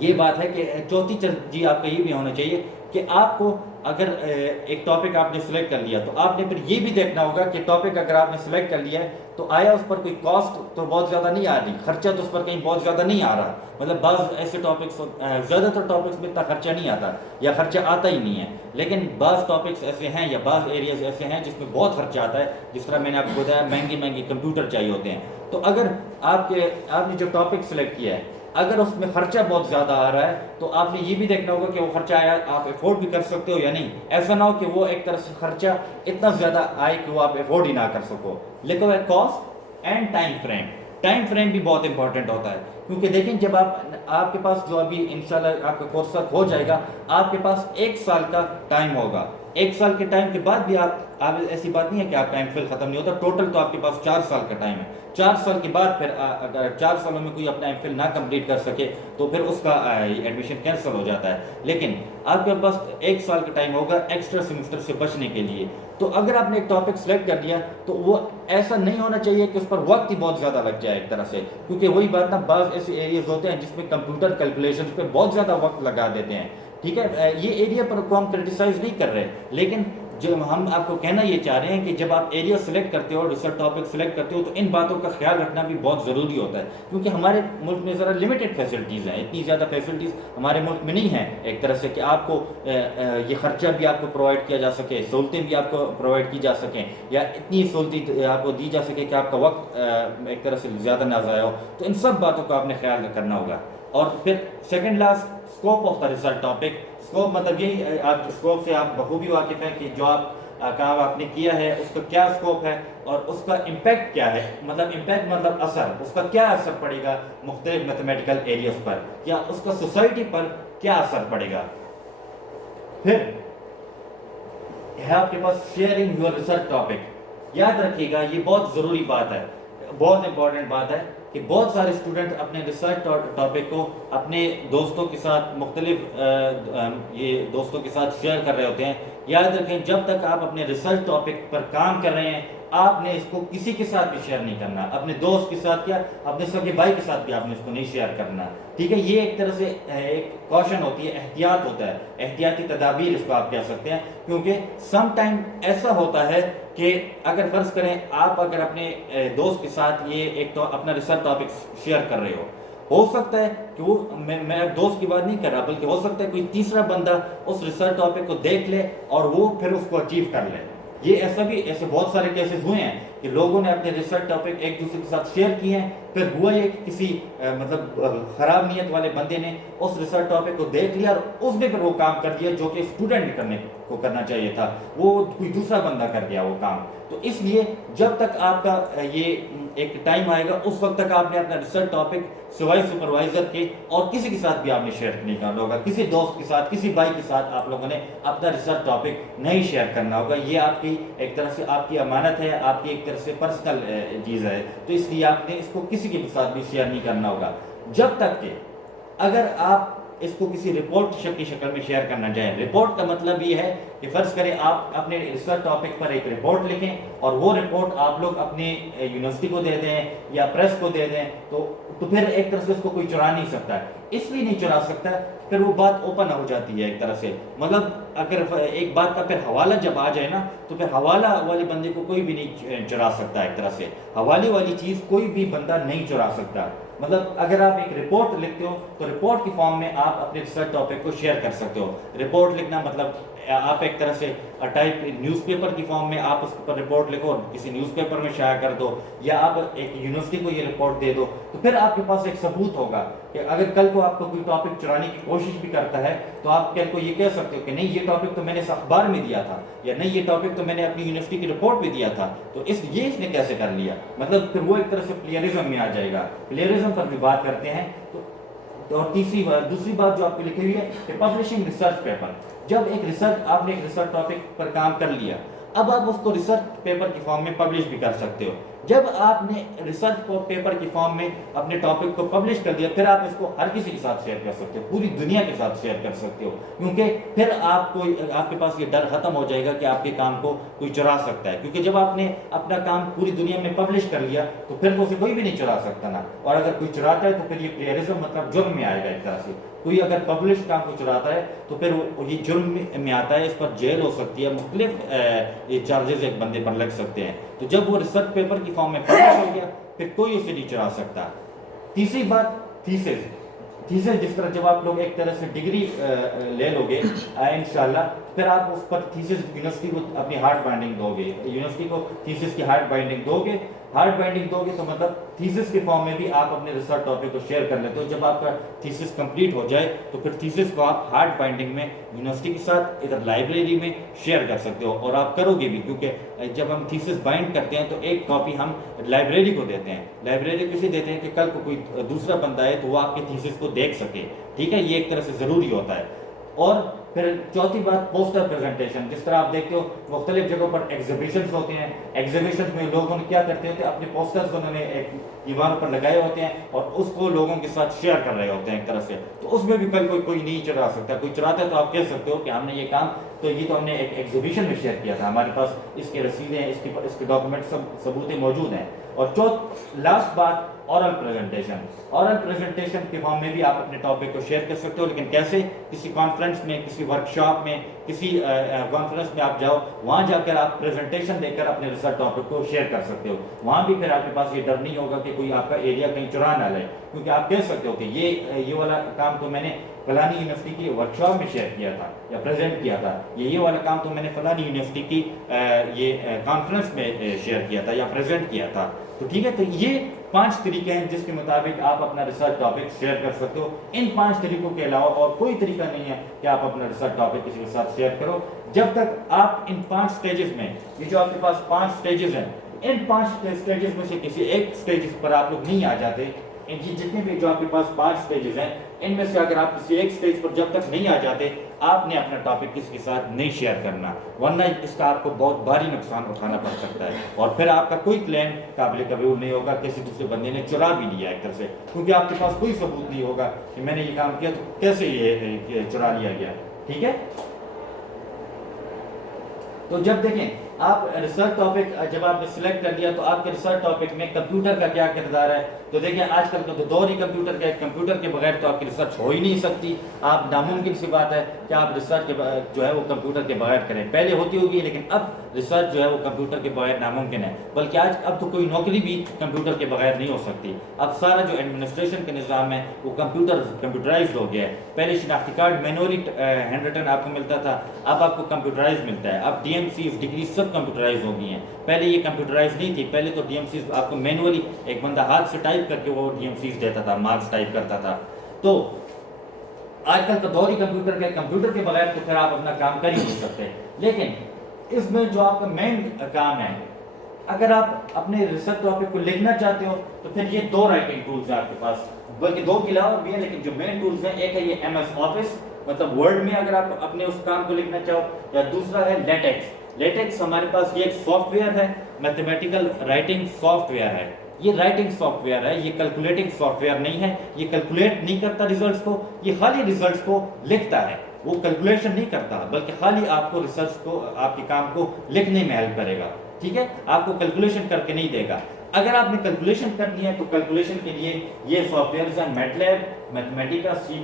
یہ بات ہے کہ چوتھی ترجیح آپ کا یہ بھی ہونا چاہیے کہ آپ کو اگر ایک ٹاپک آپ نے سلیکٹ کر لیا تو آپ نے پھر یہ بھی دیکھنا ہوگا کہ ٹاپک اگر آپ نے سلیکٹ کر لیا ہے تو آیا اس پر کوئی کاسٹ تو بہت زیادہ نہیں آ رہی، خرچہ تو اس پر کہیں بہت زیادہ نہیں آ رہا. مطلب بعض ایسے ٹاپکس، زیادہ تر ٹاپکس میں اتنا خرچہ نہیں آتا یا خرچہ آتا ہی نہیں ہے، لیکن بعض ٹاپکس ایسے ہیں یا بعض ایریاز ایسے ہیں جس میں بہت خرچہ آتا ہے. جس طرح میں نے آپ کو بتایا مہنگے کمپیوٹر چاہیے ہوتے ہیں. تو اگر آپ نے جو ٹاپک سلیکٹ کیا ہے اگر اس میں خرچہ بہت زیادہ آ رہا ہے تو آپ نے یہ بھی دیکھنا ہوگا کہ وہ خرچہ آیا آپ افورڈ بھی کر سکتے ہو یا نہیں. ایسا نہ ہو کہ وہ ایک طرح سے خرچہ اتنا زیادہ آئے کہ وہ آپ افورڈ ہی نہ کر سکو. لکھا ہوا ہے cost and time frame. Time frame بھی بہت امپورٹنٹ ہوتا ہے کیونکہ دیکھیں جب آپ کے پاس جو ابھی انشاءاللہ آپ کا کورس ہو جائے گا آپ کے پاس 1 سال کا ٹائم ہوگا. 1 سال کے ٹائم کے بعد بھی آپ ایسی بات نہیں ہے کہ آپ کا ایم فل ختم نہیں ہوتا. ٹوٹل تو آپ کے پاس 4 سال کا ٹائم ہے. 4 سال کے بعد پھر اگر 4 سالوں میں کوئی اپنا ایم فل نہ کمپلیٹ کر سکے تو پھر اس کا ایڈمیشن کینسل ہو جاتا ہے. لیکن آپ کے پاس 1 سال کا ٹائم ہوگا ایکسٹرا سیمسٹر سے بچنے کے لیے. تو اگر آپ نے ایک ٹاپک سلیکٹ کر لیا تو وہ ایسا نہیں ہونا چاہیے کہ اس پر وقت ہی بہت زیادہ لگ جائے ایک طرح سے. کیونکہ وہی بات نا بعض ایسے ایریاز ہوتے ہیں جس میں کمپیوٹر کیلکولیشن پہ بہت زیادہ وقت لگا دیتے ہیں. ٹھیک ہے. یہ ایریا پر کو ہم کرٹیسائز نہیں کر رہے، لیکن جو ہم آپ کو کہنا یہ چاہ رہے ہیں کہ جب آپ ایریا سلیکٹ کرتے ہو، ریسرچ ٹاپک سلیکٹ کرتے ہو، تو ان باتوں کا خیال رکھنا بھی بہت ضروری ہوتا ہے، کیونکہ ہمارے ملک میں ذرا لمیٹڈ فیسلٹیز ہیں، اتنی زیادہ فیسلٹیز ہمارے ملک میں نہیں ہیں ایک طرح سے کہ آپ کو یہ خرچہ بھی آپ کو پرووائڈ کیا جا سکے، سہولتیں بھی آپ کو پرووائڈ کی جا سکیں، یا اتنی سہولتیں آپ کو دی جا سکے کہ آپ کا وقت ایک طرح سے زیادہ نہ ضائع ہو. تو ان سب باتوں کا آپ نے خیال کرنا ہوگا. اور پھر second last, scope of the research topic. Scope مطلب یہی، آپ اسکوپ سے آپ بخوبی واقف ہیں کہ جو آپ کام آپ نے کیا ہے اس کا کیا اسکوپ ہے اور اس کا امپیکٹ کیا ہے. مطلب امپیکٹ مطلب اثر، اس کا کیا اثر پڑے گا مختلف میتھمیٹیکل ایریاز پر، یا اس کا سوسائٹی پر کیا اثر پڑے گا. پھر ہے آپ کے پاس شیئرنگ یور ریسرچ ٹاپک. یاد رکھیے گا یہ بہت ضروری بات ہے، بہت امپورٹنٹ بات ہے کہ بہت سارے اسٹوڈنٹ اپنے ریسرچ ٹاپک کو اپنے دوستوں کے ساتھ، مختلف یہ دوستوں کے ساتھ شیئر کر رہے ہوتے ہیں. یاد رکھیں جب تک آپ اپنے ریسرچ ٹاپک پر کام کر رہے ہیں آپ نے اس کو کسی کے ساتھ بھی شیئر نہیں کرنا. اپنے دوست کے ساتھ کیا، اپنے سگے بھائی کے ساتھ بھی آپ نے اس کو نہیں شیئر کرنا. ٹھیک ہے، یہ ایک طرح سے ایک کوشن ہوتی ہے، احتیاط ہوتا ہے، احتیاطی تدابیر اس کو آپ کہہ سکتے ہیں. کیونکہ سم ٹائم ایسا ہوتا ہے کہ اگر فرض کریں آپ اگر اپنے دوست کے ساتھ یہ ایک تو اپنا ریسرچ ٹاپک شیئر کر رہے ہو سکتا ہے کہ وہ، میں دوست کی بات نہیں کر رہا بلکہ ہو سکتا ہے کوئی تیسرا بندہ اس ریسرچ ٹاپک کو دیکھ لے اور وہ پھر اس کو اچیو کر لے. یہ ایسے بہت سارے کیسز ہوئے ہیں کہ لوگوں نے اپنے ریسرچ ٹاپک ایک دوسرے کے ساتھ شیئر کیے ہیں، پھر ہوا یہ کہ کسی مطلب خراب نیت والے بندے نے اس ریسرچ ٹاپک کو دیکھ لیا اور اس نے پھر وہ کام کر دیا جو کہ اسٹوڈنٹ کو کرنا چاہیے تھا، وہ کوئی دوسرا بندہ کر گیا وہ کام. تو اس لیے جب تک آپ کا یہ ایک ٹائم آئے گا اس وقت تک آپ نے اپنا ریسرچ ٹاپک سوائے سپروائزر کے اور کسی کے ساتھ بھی آپ نے شیئر نہیں کرنا ہوگا. کسی دوست کے ساتھ، کسی بھائی کے ساتھ آپ لوگوں نے اپنا ریسرچ ٹاپک نہیں شیئر کرنا ہوگا. یہ آپ کی ایک طرح سے آپ کی امانت ہے، آپ کی ایک طرح سے پرسنل چیز ہے. تو اس لیے آپ نے اس کو کسی کے ساتھ بھی شیئر نہیں کرنا ہوگا جب تک کہ اگر آپ اس کو کسی رپورٹ کی شکل میں شیئر کرنا چاہیں. رپورٹ کا مطلب یہ ہے کہ فرض کریں آپ اپنے ریسرچ ٹاپک پر ایک رپورٹ لکھیں اور وہ رپورٹ آپ لوگ اپنی یونیورسٹی کو دے دیں یا پریس کو دے دیں تو پھر ایک طرح سے اس کو کوئی چرا نہیں سکتا. اس لیے نہیں چرا سکتا، پھر وہ بات اوپن ہو جاتی ہے ایک طرح سے. مطلب اگر ایک بات کا پھر حوالہ جب آ جائے نا تو پھر حوالہ والے بندے کو کوئی بھی نہیں چرا سکتا. ایک طرح سے حوالے والی چیز کوئی بھی بندہ نہیں چرا سکتا. مطلب اگر آپ ایک رپورٹ لکھتے ہو تو رپورٹ کی فارم میں آپ اپنے ریسرچ ٹاپک کو شیئر کر سکتے ہو. رپورٹ لکھنا مطلب آپ ایک طرح سے ٹائپ نیوز پیپر کی فارم میں آپ اس پر رپورٹ لکھو اور کسی نیوز پیپر میں شائع کر دو، یا آپ ایک یونیورسٹی کو یہ رپورٹ دے دو، تو پھر آپ کے پاس ایک ثبوت ہوگا کہ اگر کل کو آپ کو کوئی ٹاپک چرانے کی کوشش بھی کرتا ہے تو آپ کل کو یہ کہہ سکتے ہو کہ نہیں یہ ٹاپک تو میں نے اس اخبار میں دیا تھا، یا نہیں یہ ٹاپک تو میں نے اپنی یونیورسٹی کی رپورٹ میں دیا تھا، تو اس نے کیسے کر لیا. مطلب پھر وہ ایک طرح سے پلیئرزم میں آ جائے گا. پلیئرزم پر بھی بات کرتے ہیں. اور دوسری بات جو آپ کو لکھی ہوئی ہے کہ پبلشنگ ریسرچ پیپر. جب آپ نے ایک ریسرچ ٹاپک پر کام کر لیا، اب آپ اس کو ریسرچ پیپر کی فارم میں پبلش بھی کر سکتے ہو. جب آپ نے ریسرچ پیپر کی فارم میں اپنے ٹاپک کو پبلش کر دیا، پھر آپ اس کو ہر کسی کے ساتھ شیئر کر سکتے ہو، پوری دنیا کے ساتھ شیئر کر سکتے ہو. کیونکہ پھر آپ کے پاس یہ ڈر ختم ہو جائے گا کہ آپ کے کام کو کوئی چرا سکتا ہے. کیونکہ جب آپ نے اپنا کام پوری دنیا میں پبلش کر لیا تو پھر اسے کوئی بھی نہیں چرا سکتا نا. اور اگر کوئی چراتا ہے تو پھر یہ پلیئرزم مطلب جرم میں آئے گا ایک طرح سے. کوئی اگر پبلش کام کو چراتا ہے تو پھر یہ جرم میں آتا ہے، اس پر جیل ہو سکتی ہے، مختلف یہ چارجز ایک بندے پر لگ سکتے ہیں. تو جب وہ ریسرچ پیپر کی فارم میں پبلش ہو گیا پھر کوئی اسے نہیں چرا سکتا. تیسری بات تھیسس جس طرح جب آپ لوگ ایک طرح سے ڈگری لے لو گے انشاءاللہ، پھر آپ اس پر تھیسس یونیورسٹی کو اپنی ہارڈ بائنڈنگ دو گے، یونیورسٹی کو تھیسس کی ہارڈ بائنڈنگ دو گے. ہارڈ بائنڈنگ دو گے تو مطلب تھیسس کے فارم میں بھی آپ اپنے ریسرچ ٹاپک کو شیئر کر لیتے ہو. جب آپ کا تھیسس کمپلیٹ ہو جائے تو پھر تھیسس کو آپ ہارڈ بائنڈنگ میں یونیورسٹی کے ساتھ ادھر لائبریری میں شیئر کر سکتے ہو. اور آپ کرو گے بھی، کیونکہ جب ہم تھیسس بائنڈ کرتے ہیں تو ایک کاپی ہم لائبریری کو دیتے ہیں. لائبریری کسے دیتے ہیں کہ کل کو کوئی دوسرا بندہ ہے تو وہ آپ کے تھیسس کو دیکھ سکے. ٹھیک ہے، یہ ایک طرح سے ضروری ہوتا ہے. اور پھر چوتھی بات پوسٹر پریزنٹیشن. جس طرح آپ دیکھتے ہو مختلف جگہوں پر ایگزیبیشنز ہوتے ہیں، ایگزیبیشنز میں لوگوں نے کیا کرتے ہوتے ہیں، اپنے پوسٹرز انہوں نے ایک دیواروں پر لگائے ہوتے ہیں اور اس کو لوگوں کے ساتھ شیئر کر رہے ہوتے ہیں ایک طرح سے. تو اس میں بھی کل کوئی نہیں چڑھا سکتا. کوئی چڑھاتا ہے تو آپ کہہ سکتے ہو کہ ہم نے یہ کام تو یہ تو ہم نے ایک ایگزیبیشن میں شیئر کیا تھا، ہمارے پاس اس کے رسیدیں، اس کے ڈاکومنٹ سب ثبوتیں موجود ہیں. اور لاسٹ بات اورل پریزنٹیشن. اورل پریزنٹیشن کے فارم میں بھی آپ اپنے ٹاپک کو شیئر کر سکتے ہو, لیکن کیسے؟ کسی کانفرنس میں, کسی ورکشاپ میں, کسی کانفرنس میں آپ جاؤ, وہاں جا کر آپ پریزنٹیشن دے کر اپنے ریسرچ ٹاپک کو شیئر کر سکتے ہو. وہاں بھی پھر آپ کے پاس یہ ڈر نہیں ہوگا کہ کوئی آپ کا ایریا کہیں چرا نہ لے, کیونکہ آپ کہہ سکتے ہو کہ یہ والا کام تو میں نے فلانی یونیورسٹی کی ورکشاپ میں شیئر کیا تھا یا پریزنٹ کیا تھا, یہ والا کام تو میں نے فلانی یونیورسٹی کی یہ کانفرنس میں شیئر کیا تھا یا پریزنٹ کیا تھا. تو ٹھیک ہے, تو یہ 5 طریقے ہیں جس کے مطابق آپ اپنا ریسرچ ٹاپک شیئر کر سکتے ہو. ان 5 طریقوں کے علاوہ اور کوئی طریقہ نہیں ہے کہ آپ اپنا ریسرچ ٹاپک کسی کے ساتھ شیئر کرو, جب تک آپ ان 5 سٹیجز میں, یہ جو آپ کے پاس 5 سٹیجز ہیں, ان 5 سٹیجز میں سے کسی ایک سٹیجز پر آپ لوگ نہیں آ جاتے. ان کی جتنے بھی جو آپ کے پاس 5 سٹیجز ہیں, ان میں سے اگر آپ کسی ایک سٹیج پر جب تک نہیں آ جاتے, آپ نے اپنا ٹاپک کسی کے ساتھ نہیں شیئر کرنا, ورنہ اس کا آپ کو بہت بھاری نقصان اٹھانا پڑ سکتا ہے, اور پھر آپ کا کوئی کلیم قابل قبول نہیں ہوگا. کسی دوسرے بندے نے چرا بھی لیا ایک طرح سے, کیونکہ آپ کے پاس کوئی ثبوت نہیں ہوگا کہ میں نے یہ کام کیا تو کیسے یہ چرا لیا گیا. ٹھیک ہے, تو جب دیکھیں آپ ریسرچ ٹاپک جب آپ نے سلیکٹ کر لیا تو آپ کے ریسرچ ٹاپک میں کمپیوٹر کا کیا کردار ہے. تو دیکھیں آج کل کا تو دور ہی کمپیوٹر کا ہے, کمپیوٹر کے بغیر تو آپ کی ریسرچ ہو ہی نہیں سکتی. آپ ناممکن سی بات ہے کہ آپ ریسرچ جو ہے وہ کمپیوٹر کے بغیر کریں. پہلے ہوتی ہوگی, لیکن اب ریسرچ جو ہے وہ کمپیوٹر کے بغیر ناممکن ہے. بلکہ اب تو کوئی نوکری بھی کمپیوٹر کے بغیر نہیں ہو سکتی. اب سارا جو ایڈمنسٹریشن کا نظام ہے وہ کمپیوٹرائزڈ ہو گیا ہے. پہلے شناختی کارڈ مینولی ہینڈ ریٹن آپ کو ملتا تھا, اب آپ کو کمپیوٹرائز ملتا ہے. اب DMCs ڈگری سب کمپیوٹرائز ہو گئی ہیں. پہلے یہ کمپیوٹرائز نہیں تھی, پہلے تو DMCs آپ کو مینولی ایک بندہ ہاتھ سے ٹائپ کر کے وہ DMCs دیتا تھا, مارکس ٹائپ کرتا تھا. تو آج کل کا دور ہی کمپیوٹر کا, کمپیوٹر کے بغیر تو پھر آپ اپنا کام کر ہی نہیں سکتے. لیکن اس میں جو آپ کا مین کام ہے, اگر آپ اپنے ریسرچ ٹاپک کو لکھنا چاہتے ہو تو پھر یہ 2 رائٹنگ ٹولز ہیں آپ کے پاس, بلکہ 2 کے علاوہ بھی ہیں, لیکن جو مین ٹولز ہیں, ایک ہے یہ MS آفس, مطلب ورڈ میں اگر آپ اپنے اس کام کو لکھنا چاہو, یا دوسرا ہے لیٹیکس. لیٹیکس ہمارے پاس یہ ایک سافٹ ویئر ہے, میتھمیٹیکل رائٹنگ سافٹ ویئر ہے. یہ رائٹنگ سافٹ ویئر ہے, یہ کیلکولیٹنگ سافٹ ویئر نہیں ہے. یہ کیلکولیٹ نہیں کرتا ریزلٹس کو, یہ خالی ریزلٹس کو لکھتا ہے. وہ کیلکولیشن نہیں کرتا, بلکہ خالی آپ کو ریسرچ کو, آپ کے کام کو لکھنے میں ہیلپ کرے گا. ٹھیک ہے, آپ کو کیلکولیشن کر کے نہیں دے گا. اگر آپ نے کیلکولیشن کرنی ہے تو کیلکولیشن کے لیے یہ سافٹ ویئرز ہیں میٹلیب, میتھمیٹیکا, C++,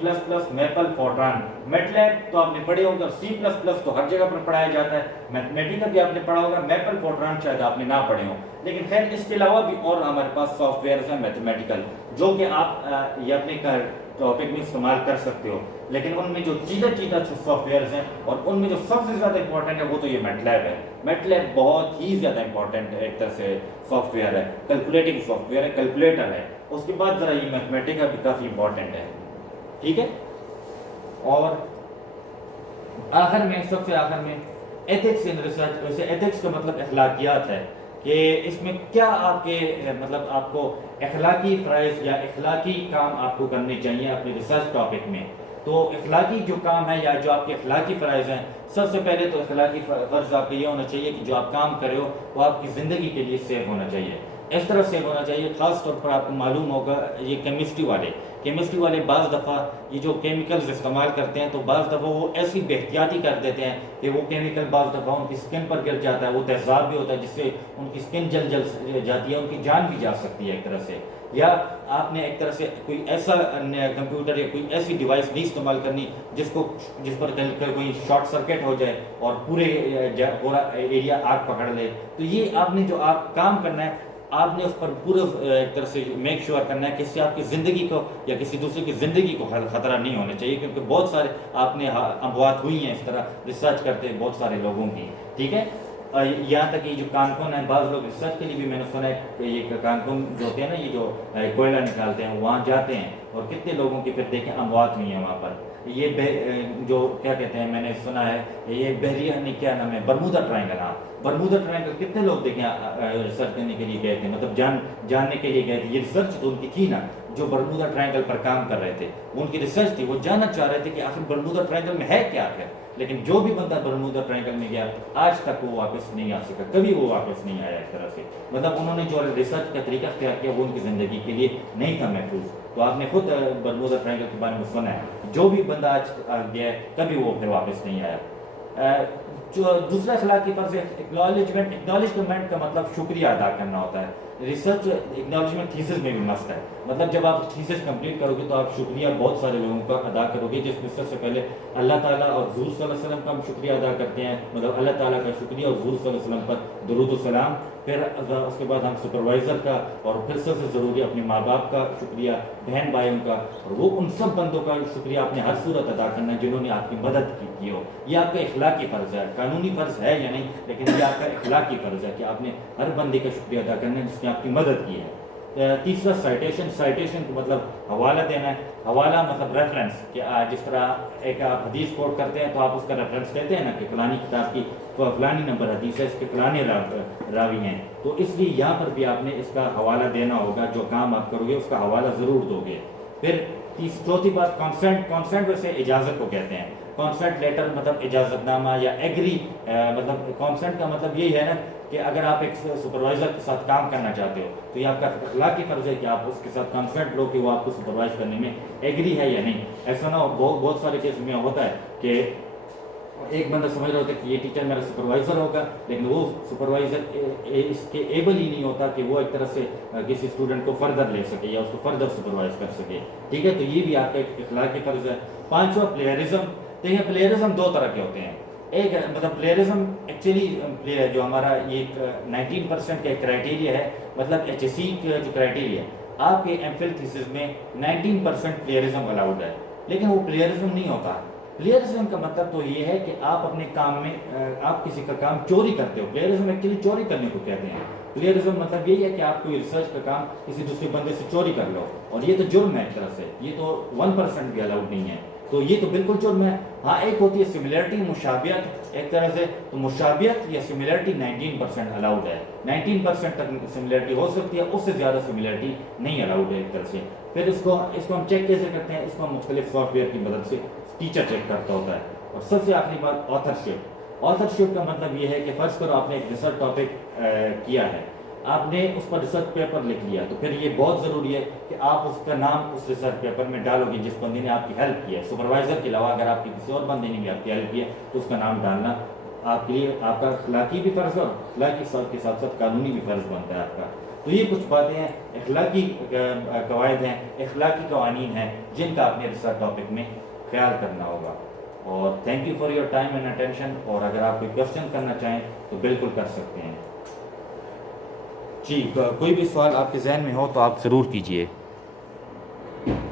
میپل, فورٹران. میٹلیب تو آپ نے پڑھے ہوگا, C++ تو ہر جگہ پر پڑھایا جاتا ہے, میتھمیٹیکا بھی آپ نے پڑھا ہوگا, میپل, فورٹران شاید آپ نے نہ پڑھے ہوں. لیکن خیر اس کے علاوہ بھی اور ہمارے پاس سافٹ ویئرز ہیں میتھمیٹیکل, جو کہ آپ یہ اپنے ٹاپک میں استعمال کر سکتے ہو. لیکن ان میں جو چیزیں سافٹ ویئرز ہیں, اور ان میں جو سب سے زیادہ امپورٹنٹ ہے وہ تو یہ میٹلیب ہے. میٹلیب بہت ہی زیادہ امپورٹنٹ ایک طرح سے سافٹ ویئر ہے, کیلکولیٹنگ سافٹ ویئر ہے, کیلکولیٹر ہے. اس کے بعد ذرا یہ میتھمیٹیکا بھی کافی امپورٹنٹ ہے. ٹھیک ہے, اور آخر میں, سب سے آخر میں ایتھکس ان ریسرچ. ویسے ایتھکس کا مطلب اخلاقیات ہے, کہ اس میں کیا آپ کے مطلب آپ کو اخلاقی فرائض یا اخلاقی کام آپ کو کرنے چاہیے اپنے ریسرچ ٹاپک میں. تو اخلاقی جو کام ہے یا جو آپ کے اخلاقی فرائض ہیں, سب سے پہلے تو اخلاقی فرض آپ کا یہ ہونا چاہیے کہ جو آپ کام کر رہے ہو وہ آپ کی زندگی کے لیے سیف ہونا چاہیے. اس طرح سیف ہونا چاہیے, خاص طور پر آپ کو معلوم ہوگا یہ کیمسٹری والے بعض دفعہ یہ جو کیمیکلز استعمال کرتے ہیں, تو بعض دفعہ وہ ایسی بے احتیاطی کر دیتے ہیں کہ وہ کیمیکل بعض دفعہ ان کی سکن پر گر جاتا ہے, وہ تیزاب بھی ہوتا ہے جس سے ان کی سکن جل جاتی ہے, ان کی جان بھی جا سکتی ہے ایک طرح سے. یا آپ نے ایک طرح سے کوئی ایسا کمپیوٹر یا کوئی ایسی ڈیوائس نہیں استعمال کرنی جس پر کوئی شارٹ سرکٹ ہو جائے اور پورا ایریا آگ پکڑ لے. تو یہ آپ نے جو آپ کام کرنا ہے, آپ نے اس پر پورا ایک طرح سے میک شیور کرنا ہے کہ اس سے آپ کی زندگی کو یا کسی دوسرے کی زندگی کو خطرہ نہیں ہونا چاہیے, کیونکہ بہت سارے آپ نے اموات ہوئی ہیں اس طرح ریسرچ کرتے بہت سارے لوگوں کی. ٹھیک ہے, یہاں تک یہ جو کانکون ہیں, بعض لوگ ریسرچ کے لیے بھی میں نے سنا ہے کہ یہ کانکون جو ہوتے ہیں نا, یہ جو کوئلہ نکالتے ہیں, وہاں جاتے ہیں اور کتنے لوگوں کی پھر دیکھیں اموات ہوئی ہیں وہاں پر. یہ جو کیا کہتے ہیں, میں نے سنا ہے یہ بحریہ نہیں, کیا نام ہے, برمودا ٹرائنگل. ہاں, برمودا ٹرائنگل کتنے لوگ دیکھیں ریسرچ کرنے کے لیے گئے تھے, مطلب جاننے کے لیے گئے تھے. یہ ریسرچ تو ان کی تھی نا, جو برمودا ٹرائنگل پر کام کر رہے تھے, ان کی ریسرچ تھی, وہ جاننا چاہ رہے تھے کہ آخر برمودا ٹرائنگل میں ہے کیا ہے. لیکن جو بھی بندہ برمودا ٹرائنگل میں گیا آج تک وہ واپس نہیں آ سکا, کبھی وہ واپس نہیں آیا ایک طرح سے. مطلب انہوں نے جو ریسرچ کا طریقہ اختیار کیا وہ ان کی زندگی کے لیے نہیں تھا محفوظ. تو آپ نے خود برمودا ٹرائنگل کے بارے میں سنا ہے, جو بھی بندہ آج گیا ہے کبھی وہ پھر واپس نہیں آیا. جو دوسرا اخلاقی فرض ہے اکنالجمنٹ کا مطلب شکریہ ادا کرنا ہوتا ہے. ریسرچ اکنالجمنٹ تھیسس میں بھی مست ہے. مطلب جب آپ تھیسس کمپلیٹ کرو گے تو آپ شکریہ بہت سارے لوگوں کا ادا کرو گے, جس میں سب سے پہلے اللہ تعالیٰ اور حضور صلی اللہ علیہ وسلم کا ہم شکریہ ادا کرتے ہیں, مطلب اللہ تعالیٰ کا شکریہ اور حضور صلی اللہ علیہ وسلم پر درود و سلام. پھر اس کے بعد ہم سپروائزر کا, اور پھر سب سے ضروری اپنے ماں باپ کا شکریہ, بہن بھائیوں کا, اور وہ ان سب بندوں کا شکریہ آپ نے ہر صورت ادا کرنا ہے جنہوں نے آپ کی مدد کی ہو. یہ آپ کا اخلاقی فرض ہے, قانونی فرض ہے یا نہیں, لیکن یہ آپ کا اخلاقی فرض ہے کہ آپ نے ہر بندے کا شکریہ ادا کرنا ہے جس نے آپ کی مدد کی ہے. تیسرا سائٹیشن کو مطلب حوالہ دینا ہے. حوالہ مطلب ریفرنس, کہ جس طرح ایک آپ حدیث کوٹ کرتے ہیں تو آپ اس کا ریفرنس دیتے ہیں نا کہ فلانی کتاب کی فلانی نمبر حدیث ہے, اس کے فلانے راوی ہیں. تو اس لیے یہاں پر بھی آپ نے اس کا حوالہ دینا ہوگا, جو کام آپ کرو گے اس کا حوالہ ضرور دو گے. پھر چوتھی بات کانسنٹ ویسے اجازت کو کہتے ہیں. کانسنٹ لیٹر مطلب اجازت نامہ یا ایگری, مطلب کانسنٹ کا مطلب یہی ہے نا کہ اگر آپ ایک سپروائزر کے ساتھ کام کرنا چاہتے ہو تو یہ آپ کا اخلاقی فرض ہے کہ آپ اس کے ساتھ کانسنٹ لو کہ وہ آپ کو سپروائز کرنے میں ایگری ہے یا نہیں. ایسا نہ ہو, بہت سارے کیس میں ہوتا ہے کہ ایک بندہ سمجھ رہا ہوتا ہے کہ یہ ٹیچر میرا سپروائزر ہوگا, لیکن وہ سپروائزر اس کے ایبل ہی نہیں ہوتا کہ وہ ایک طرح سے کسی اسٹوڈنٹ کو فردر لے سکے یا اس کو فردر سپروائز کر سکے. ٹھیک ہے, تو یہ بھی آپ کا ایک اخلاقی فرض ہے. پانچواں پلیئرزم. دیکھیں پلیئرزم دو طرح کے ہوتے ہیں. ایک مطلب پلیئرزم ایکچولی جو ہمارا یہ 19% کا کرائٹیریا ہے, مطلب ایچ ایس سی کا جو کرائٹیریا ہے, آپ کے ایم فل تھیسس میں 19% پلیئرزم الاؤڈ ہے, لیکن وہ پلیئرزم نہیں ہوتا. پلیئرزم کا مطلب تو یہ ہے کہ آپ اپنے کام میں آپ کسی کا کام چوری کرتے ہو. پلیئرزم ایکچولی چوری کرنے کو کہتے ہیں. پلیئرزم مطلب یہی ہے کہ آپ کوئی ریسرچ کا کام کسی دوسرے بندے سے چوری کر لو, اور یہ تو جرم ہے ایک طرح سے, یہ تو 1% بھی الاؤڈ نہیں ہے, تو یہ تو بالکل جرم ہے. ہاں ایک ہوتی ہے سملیرٹی, مشابہت ایک طرح سے, تو مشابہت یا سملیرٹی 19% الاؤڈ ہے. 19% تک سملیرٹی ہو سکتی ہے, اس سے زیادہ سملیرٹی نہیں الاؤڈ ہے ایک طرح سے. پھر اس کو ہم چیک کیسے کرتے ہیں؟ اس کو ہم مختلف سافٹ ویئر کی مدد سے ٹیچر چیک کرتا ہوتا ہے. اور سب سے آخری بات آتھرشپ. آتھرشپ کا مطلب یہ ہے کہ فرض کرو آپ نے ایک ریسرچ ٹاپک کیا ہے, آپ نے اس پر ریسرچ پیپر لکھ لیا, تو پھر یہ بہت ضروری ہے کہ آپ اس کا نام اس ریسرچ پیپر میں ڈالو گے جس بندے نے آپ کی ہیلپ کی ہے. سپروائزر کے علاوہ اگر آپ کی کسی اور بندے نے بھی آپ کی ہیلپ کی ہے تو اس کا نام ڈالنا آپ کے لیے آپ کا اخلاقی بھی فرض ہے, اور اخلاقی کے ساتھ ساتھ قانونی بھی فرض بنتا ہے آپ کا. تو یہ کچھ باتیں ہیں, اخلاقی قواعد ہیں, اخلاقی قوانین ہیں جن کا آپ نے ریسرچ ٹاپک میں خیال کرنا ہوگا. اور thank you for your time and attention. اور اگر آپ کوئی کوشچن کرنا چاہیں تو بالکل کر سکتے ہیں. جی, کوئی بھی سوال آپ کے ذہن میں ہو تو آپ ضرور کیجئے.